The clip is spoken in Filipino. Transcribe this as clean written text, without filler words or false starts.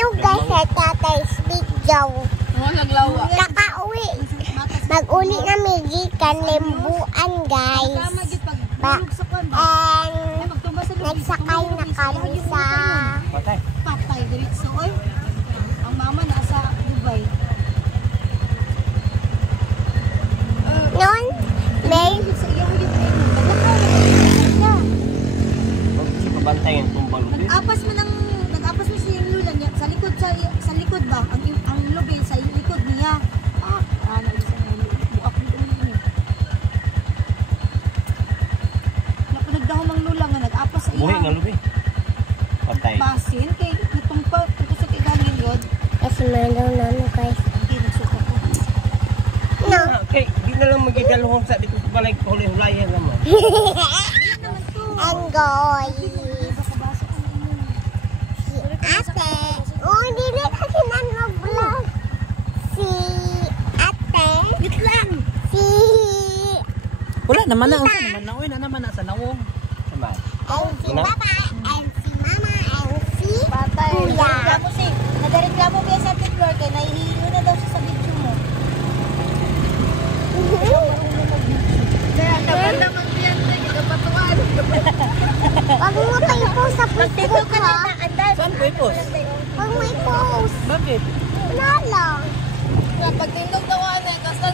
Ito guys sa tatay's video. Kakauwi. Mag-uli na may gikan limbuan guys. And nagsakay na kami sa Patay diretso oy. Ang mama nasa Dubai. noon may Bantayan tumbang lubi. Nag-apas mo si yung lula niya sa likod ba? Ang lubi sa likod niya. Ano isa na buak ni ulo niya. Napunagdaho mang lula nga nag-apas sa iya. Buhi nga lubi. Patay. Basin kay natungpa sa tiganin yun. kasi malaw namin guys. Hindi nagsuka ko. No. Okay, di na lang magigaluhong sa dito sa balay hulay-hulayan naman. And guys. Ate. Oh, dili kasi mag-vlog. Si ate. Wait lang. Si Wala naman na. Usa naman na. Uy, na naman na sa nawong. Sama. and si papa. And si mama. And si Patay. kuya. Nagreklamo kaya sa floor kay nahihilo na daw siya sa video mo. Kaya naman naman yan sa kapatuan. Wag mo tayo po sa Facebook ha. Saan ko ipos? Wag mo i-post. Bakit? Wala lang. Pag tindog daw ano, kasi